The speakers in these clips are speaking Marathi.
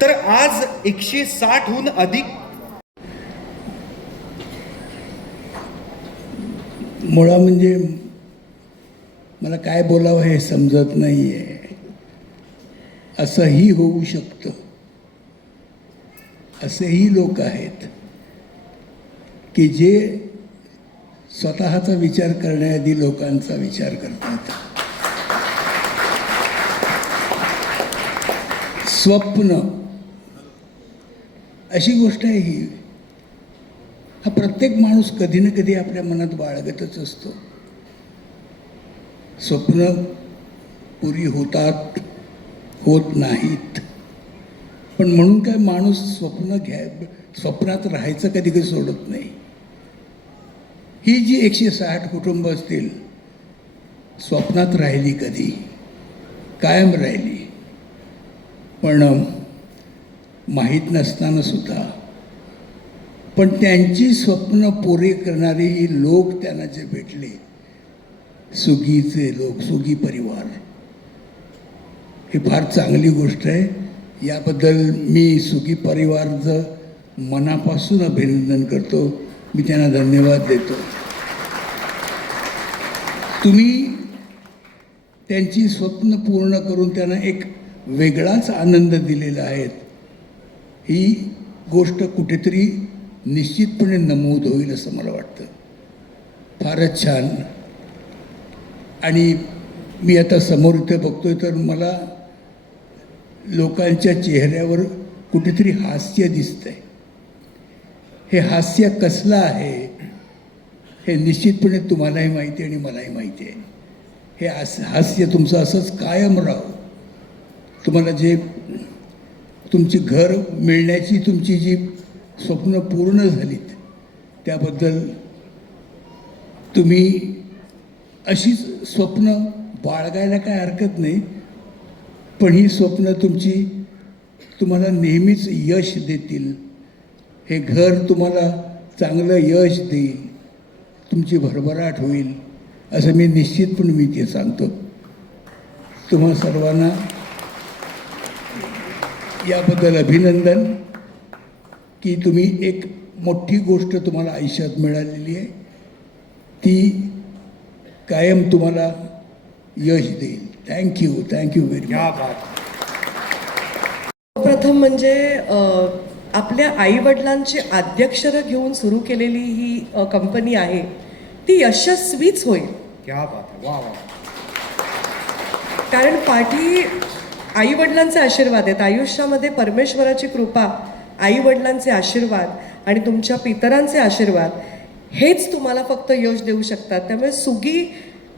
तर आज एकशे साठहून अधिक मुळा म्हणजे मला काय बोलावं हे समजत नाही आहे असंही होऊ शकतं. असेही लोक आहेत की जे स्वतःचा विचार करण्याआधी लोकांचा विचार करतात. स्वप्न अशी गोष्ट आहे ही हा प्रत्येक माणूस कधी ना कधी आपल्या मनात बाळगतच असतो. स्वप्न पुरी होतात होत नाहीत. पण म्हणून काय माणूस स्वप्न घ्या स्वप्नात राहायचं कधी कधी सोडत नाही. ही जी एकशे साठ कुटुंब असतील स्वप्नात राहिली कधी? कायम राहिली. पण माहीत नसताना सुद्धा. पण त्यांची स्वप्न पुरे करणारे ही लोक त्यांना जे भेटले सुगीचे लोक सुगी परिवार ही फार चांगली गोष्ट आहे. याबद्दल मी सुगी परिवारचं मनापासून अभिनंदन करतो. मी त्यांना धन्यवाद देतो. तुम्ही त्यांची स्वप्न पूर्ण करून त्यांना एक वेगळाच आनंद दिलेला आहे. ही गोष्ट कुठेतरी निश्चितपणे नमूद होईल असं मला वाटतं. फारच छान. आणि मी आता समोर इथे बघतोय तर मला लोकांच्या चेहऱ्यावर कुठेतरी हास्य दिसतंय. हे हास्य कसलं आहे हे निश्चितपणे तुम्हालाही माहिती आहे आणि मलाही माहिती आहे. हे हास हास्य तुमचं असंच कायम राहो. तुम्हाला जे तुमची घर मिळण्याची तुमची जी स्वप्न पूर्ण झालीत त्याबद्दल तुम्ही अशीच स्वप्न बाळगायला काय हरकत नाही पण ही स्वप्न तुमची तुम्हाला नेहमीच यश देतील. हे घर तुम्हाला चांगलं यश देईल. तुमची भरभराट होईल असं मी निश्चितपणे मी ते सांगतो. तुम्हा सर्वांना याबद्दल अभिनंदन की तुम्ही एक मोठी गोष्ट तुम्हाला आयुष्यात मिळालेली आहे. ती कायम तुम्हाला यश देईल. थँक्यू थँक्यू व्हेरी मच या बात. प्रथम म्हणजे आपल्या आईवडिलांची आद्याक्षरं घेऊन सुरू केलेली ही कंपनी आहे ती यशस्वीच होईल. क्या बात आहे. वा वा कारण पाठी आईवडिलांचे आशीर्वाद आहेत. आयुष्यामध्ये परमेश्वराची कृपा आईवडिलांचे आशीर्वाद आणि तुमच्या पितरांचे आशीर्वाद हेच तुम्हाला फक्त यश देऊ शकतात. त्यामुळे सुगी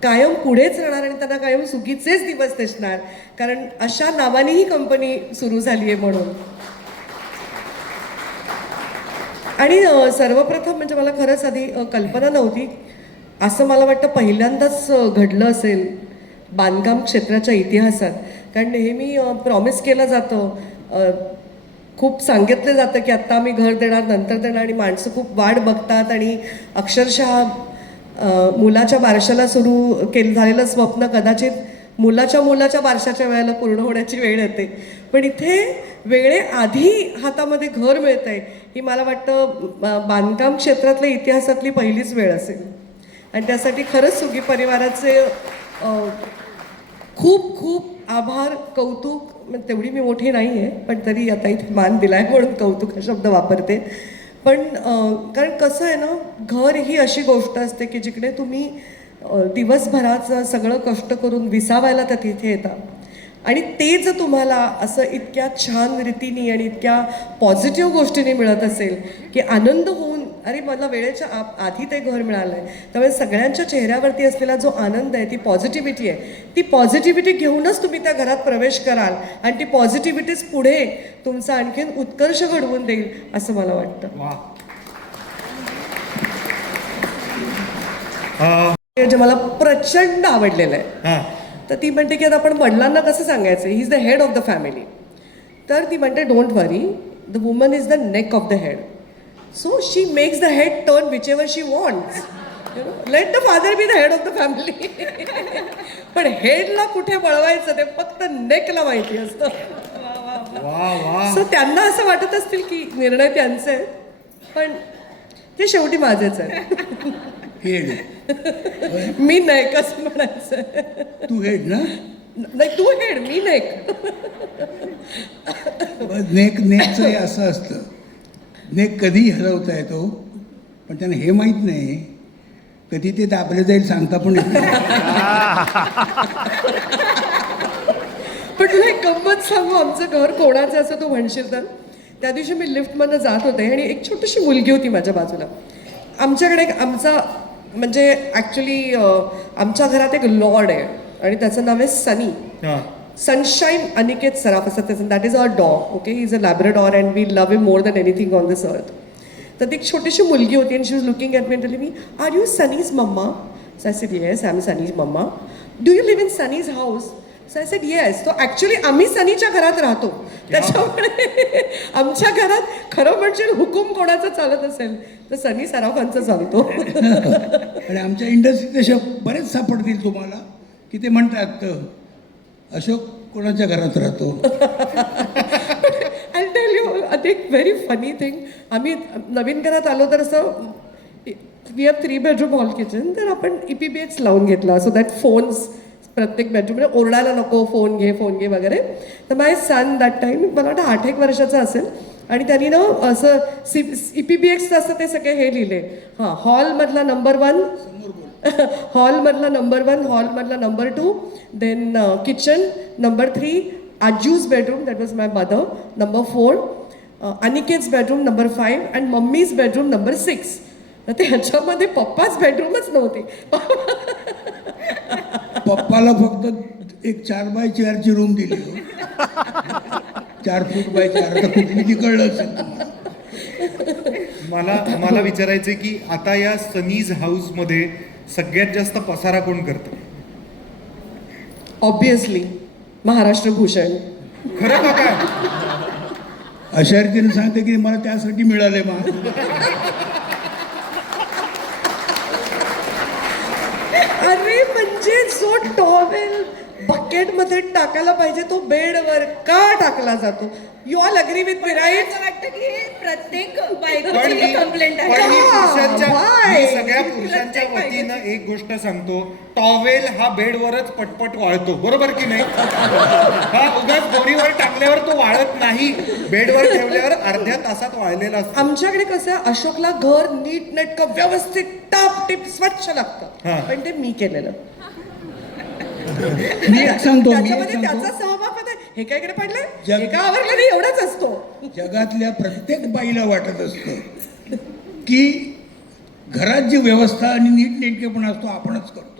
कायम पुढेच राहणार आणि त्यांना कायम सुगीचेच दिवस दिसणार. कारण अशा नावाने ही कंपनी सुरू झाली आहे म्हणून. आणि सर्वप्रथम म्हणजे मला खरंच आधी कल्पना नव्हती. असं मला वाटतं पहिल्यांदाच घडलं असेल बांधकाम क्षेत्राच्या इतिहासात. कारण नेहमी प्रॉमिस केलं जातं. खूप सांगितलं जातं की आत्ता आम्ही घर देणार नंतर देणार आणि माणसं खूप वाट बघतात आणि अक्षरशः मुलाच्या बारशाला सुरू केलं झालेलं स्वप्न कदाचित मुलाच्या मुलाच्या बारशाच्या वेळेला पूर्ण होण्याची वेळ येते. पण इथे वेळेआधी हातामध्ये घर मिळत आहे ही मला वाटतं बांधकाम क्षेत्रातल्या इतिहासातली पहिलीच वेळ असेल. आणि त्यासाठी खरंच सुगी परिवाराचे खूप खूप आभार कौतुक म्हणजे तेवढी मी मोठी नाही आहे पण तरी आता इथे मान दिलाय म्हणून कौतुक हा शब्द वापरते. पण कारण कसं आहे ना घर ही अशी गोष्ट असते की जिकडे तुम्ही दिवसभराचं सगळं कष्ट करून विसावायला त्या तिथे येता. आणि ते जर तुम्हाला असं इतक्या छान रीतीने आणि इतक्या पॉझिटिव्ह गोष्टीने मिळत असेल की आनंद होऊन अरे मला वेळेच्या आ- आधी ते घर मिळालं आहे त्यामुळे सगळ्यांच्या चेहऱ्यावरती असलेला जो आनंद आहे ती पॉझिटिव्हिटी आहे. ती पॉझिटिव्हिटी घेऊनच तुम्ही त्या घरात प्रवेश कराल. आणि ती पॉझिटिव्हिटीच पुढे तुमचा आणखीन उत्कर्ष घडवून देईल असं मला वाटतं. जे मला प्रचंड आवडलेलं आहे. तर ती म्हणते की आता आपण वडिलांना कसं सांगायचं? He is the head of the family तर ती म्हणते don't worry the woman is the neck of the head so she makes the head turn whichever she wants let the father be the head of the family पण हेडला कुठे वळवायचं ते फक्त नेकला माहिती असतं. सो त्यांना असं वाटत असतील की निर्णय त्यांचे आहेत पण ते शेवटी माझेच हेड मी नाही कसं म्हणायचं. तू हेड ना? नाही तू हेड मी बस नेक नेकचं असं असतं. नेक कधीही हलवता येतो पण त्यांना हे माहीत नाही कधी ते दाबले जाईल सांगता पण पण तुला एक गंमत सांगू आमचं घर कोणाचं असं तू म्हणशील तर? त्या दिवशी मी लिफ्टमधनं जात होते आणि एक छोटीशी मुलगी होती माझ्या बाजूला. आमच्याकडे एक आमचा म्हणजे ॲक्च्युली आमच्या घरात एक लॉर्ड आहे आणि त्याचं नाव आहे सनी. सनशाईन अनिकेत सराफ असं त्याचं that is a dog okay is a Labrador and we love him more than anything on this earth तर ती एक छोटीशी मुलगी होती आणि she was looking at me tell me are you Sunny's mama so I said yes I am Sunny's mama do you live in Sunny's house so I said yes तो ॲक्च्युली आम्ही सनीच्या घरात राहतो. त्याच्यामुळे आमच्या घरात खरं म्हणजे हुकूम कोणाचा चालत असेल तर सनी सराफांचा चालतो. आणि आमच्या इंडस्ट्रीत तसे बरेच सापडतील तुम्हाला की ते म्हणतात अशोक कोणाच्या घरात राहतो? आय टेल यू एक व्हेरी फनी थिंग आम्ही नवीन घरात आलो तर असं we have three bedroom hall kitchen तर आपण ई पी बी एच लावून घेतला. सो दॅट फोन्स प्रत्येक बेडरूम म्हणजे ओरडायला नको फोन घे फोन घे वगैरे. तर माय सन दॅट टाईम मला वाटतं आठ एक वर्षाचा असेल. आणि त्यांनी ना असं सी ई पी बी एक्सचं असं ते सगळे हे लिहिले. हां हॉलमधला नंबर वन हॉलमधला number one हॉलमधला number two then kitchen number three आजूज bedroom that was my mother number four Aniket's bedroom number five and mummy's bedroom number six तर ते ह्याच्यामध्ये पप्पाच बेडरूमच नव्हती पप्पाला फक्त एक चार बाय चारची रूम दिली हो. चार फूट बाय चार कुठली कळलं असेल. मला मला विचारायचं की आता या सनीज हाऊसमध्ये सगळ्यात जास्त पसारा कोण करतं? ऑब्विसली महाराष्ट्र भूषण. खरं का काय? अशा रीतीने सांगते की मला त्यासाठी मिळाले मा. अरे म्हणजे जो टॉवेल बकेटमध्ये टाकायला पाहिजे तो बेडवर का टाकला जातो? You all agree with me right वाटतं की प्रत्येक पण बायकोची मी कंप्लेंट पण आहे. मी पुरुषांच्या Why? मी सगळ्या पुरुषांच्या प्रत्येक वतीनं एक गोष्ट सांगतो. टॉवेल हा बेडवरच पटपट वाळतो. बरोबर की नाही? हा उगाच दोरीवर टाकल्यावर तो वाळत नाही. बेडवर ठेवल्यावर अर्ध्या तासात वाळलेला असतो. आमच्याकडे कसं आहे अशोकला घर नीट नेटकं व्यवस्थित टाप टिप स्वच्छ हा. लागतं पण ते मी केलेलं. मी सांगतो मी त्याच्यामध्ये त्याचा सांगतो सहभाग आहे हे काय इकडे जग- हे का आवरलं नाही? एवढाच असतो. जगातल्या प्रत्येक बाईला वाटत असतं की घरात जी व्यवस्था आणि नीटनेटकेपणा असतो आपणच करतो.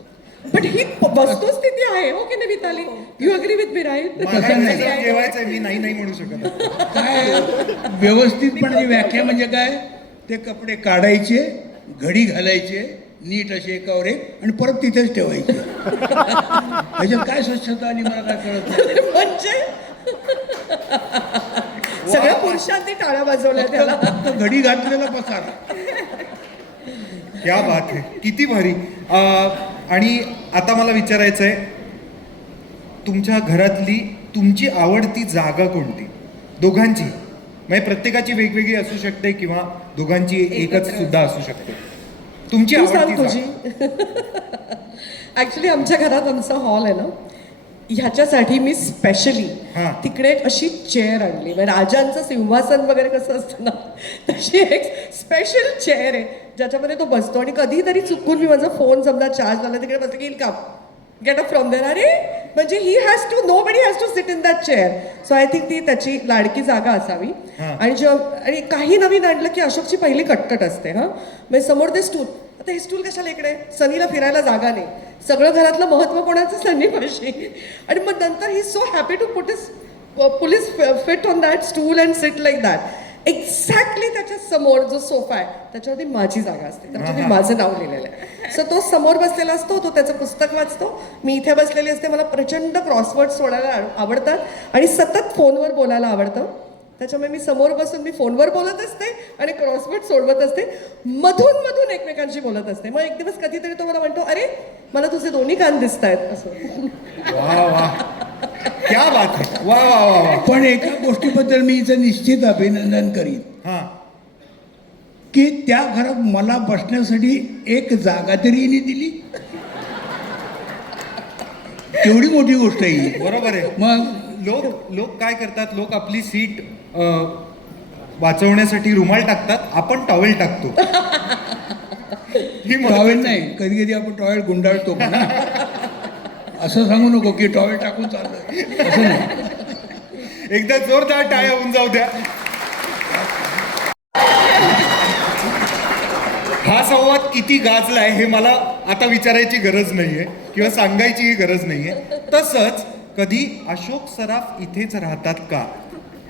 पण ही प- वस्तुस्थिती आहे हो की नाही Mitali? You agree with me right मला तसं नाही. एकटं जेवायचंय मी नाही नाही म्हणू शकत. काय? व्यवस्थितपणाची व्याख्या म्हणजे काय? ते कपडे काढायचे घडी घालायचे नीट असे एकावर एक आणि परत तिथेच ठेवायचे. ह्याच्यात काय स्वच्छता आणि मला काय कळत नाही. म्हणजे? सगळ्या पुरुषांनी टाळ्या वाजवल्या त्याला. फक्त घडी घातलेला पसारा. क्या बात आहे किती भारी. अं, आणि आता मला विचारायचं आहे तुमच्या घरातली तुमची आवडती जागा कोणती? दोघांची. म्हणजे प्रत्येकाची वेगवेगळी असू शकते किंवा दोघांची एकच सुद्धा असू शकते. तुमची आवडती तुझी ऍक्च्युली आमच्या घरात आमचा हॉल आहे ना. ह्याच्यासाठी मी स्पेशली. तिकडे एक अशी चेअर आणली. म्हणजे राजांचं सिंहासन वगैरे कसं असतं ना तशी एक स्पेशल चेअर आहे. ज्याच्यामध्ये तो बसतो आणि कधीतरी चुकून मी माझा फोन समजा चार्ज झाला तिकडे बसतो की काम गेट अप फ्रॉम देर अरे म्हणजे he has to nobody has to sit in that chair so I think ती त्याची लाडकी जागा असावी. आणि जेव्हा आणि काही नवीन आणलं की अशोकची पहिली कटकट असते हां. म्हणजे समोर ते स्टूल आता हे स्टूल कशाला इकडे? सनीला फिरायला जागा नाही. सगळं घरातलं महत्त्व कोणाचं? सनीपाशी आणि मग नंतर he so happy to put his police feet on that stool and sit like that exactly त्याच्यासमोर जो सोफा आहे त्याच्यावरती माझी जागा असते. त्याच्यावरती माझं नाव लिहिलेलं आहे. सो तो समोर बसलेला असतो तो त्याचं पुस्तक वाचतो. मी इथे बसलेली असते मला प्रचंड क्रॉसवर्ड सोडायला आव- आवडतात. आणि सतत फोनवर बोलायला आवडतं. त्याच्यामुळे मी समोर बसून मी फोनवर बोलत असते आणि क्रॉसवर्ड सोडवत असते. मधून मधून एकमेकांशी बोलत असते. मग एक दिवस कधीतरी तो मला म्हणतो अरे मला तुझे दोन्ही कान दिसत आहेत असं. वा वा. क्या बात आहे. वा वा वा वा. पण एका गोष्टीबद्दल मी हिचं निश्चित अभिनंदन करीन. हा. की त्या घरात मला बसण्यासाठी एक जागा तरी हिने दिली. केवढी मोठी गोष्ट आहे ही. बरोबर आहे. मग? लोक लोक काय करतात? लोक आपली सीट वाचवण्यासाठी रुमाल टाकतात आपण टॉवेल टाकतो. ही टॉवेल नाही कधी कधी आपण टॉवेल गुंडाळतो पण. असं सांगू नको की टॉवेल टाकून चाललं असं नाही. एकदा जोरदार टाळ्या होऊन जाऊ द्या. हा संवाद किती गाजलाय हे मला आता विचारायची गरज नाहीये किंवा सांगायचीही गरज नाहीये. तसंच कधी अशोक सराफ इथेच राहतात का?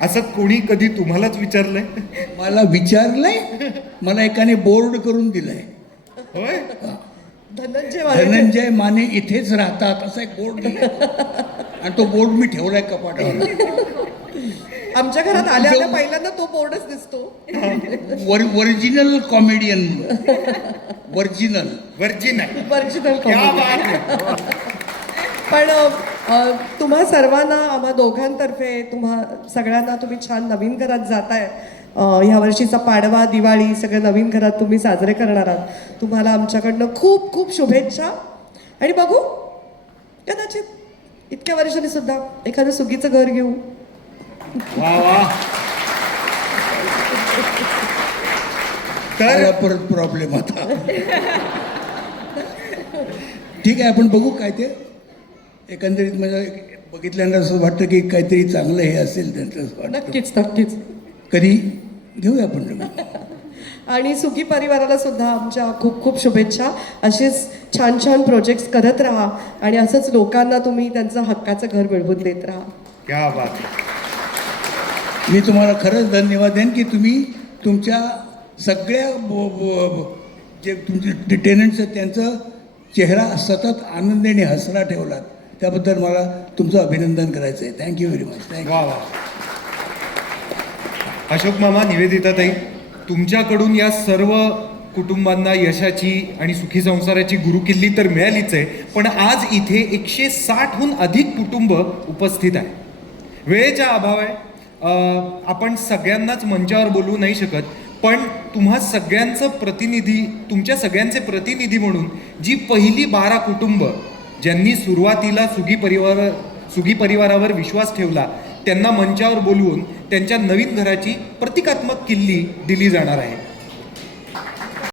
असं कोणी कधी तुम्हालाच विचारलंय? मला विचारलंय मला एकाने बोर्ड करून दिलंय. होय? धनंजय वानखेडे. धनंजय माने इथेच राहतात असा एक बोर्ड दिलाय. आणि तो बोर्ड मी ठेवलाय कपाटावर. आमच्या घरात आल्या आल्या पहिल्यांदा तो बोर्डच दिसतो. ओरिजिनल कॉमेडियन ओरिजिनल वर्जिन आहे वर्जिनल आहे पण अ, तुम्हा सर्वांना आम्हा दोघांतर्फे तुम्हा सगळ्यांना तुम्ही छान नवीन घरात जाताय. ह्या वर्षीचा पाडवा दिवाळी सगळे नवीन घरात तुम्ही साजरे करणार आहात. तुम्हाला आमच्याकडनं खूप खूप शुभेच्छा. आणि बघू कदाचित इतक्या वर्षांनी सुद्धा एखादं सुगीचं घर घेऊ. आला परत प्रॉब्लेम आता. ठीक आहे आपण बघू काय ते. एकंदरीत म्हणजे बघितल्यानंतर असं वाटतं की काहीतरी चांगलं हे असेल त्यांचं असं वाटतं. नक्कीच नक्कीच. कधी? घेऊया आपण. आणि सुखी परिवाराला सुद्धा आमच्या खूप खूप शुभेच्छा. असेच छान छान प्रोजेक्ट्स करत राहा आणि असंच लोकांना तुम्ही त्यांचं हक्काचं घर मिळवून देत राहा. क्या बात. मी तुम्हाला खरंच धन्यवाद देईन की तुम्ही तुमच्या सगळ्या जे तुमचे टेनंट्स आहेत त्यांचं चेहरा सतत आनंदाने हसरा ठेवलात. त्याबद्दल मला तुमचं अभिनंदन करायचं आहे थँक्यू व्हेरी मच थँक्यू वा वा. अशोक मामा निवेदिताताई तुमच्याकडून या सर्व कुटुंबांना यशाची आणि सुखी संसाराची गुरुकिल्ली तर मिळालीच आहे पण आज इथे एकशे साठहून अधिक कुटुंब उपस्थित आहे. वेळेच्या अभाव आहे आपण सगळ्यांनाच मंचावर बोलू नाही शकत पण तुम्हा सगळ्यांचं प्रतिनिधी तुमच्या सगळ्यांचे प्रतिनिधी म्हणून जी पहिली बारा कुटुंब ज्यांनी सुरुवातीला सुगी परिवार सुगी परिवारावर विश्वास ठेवला त्यांना मंचावर बोलवून त्यांच्या नवीन घराची प्रतिकात्मक किल्ली दिली जाणार आहे.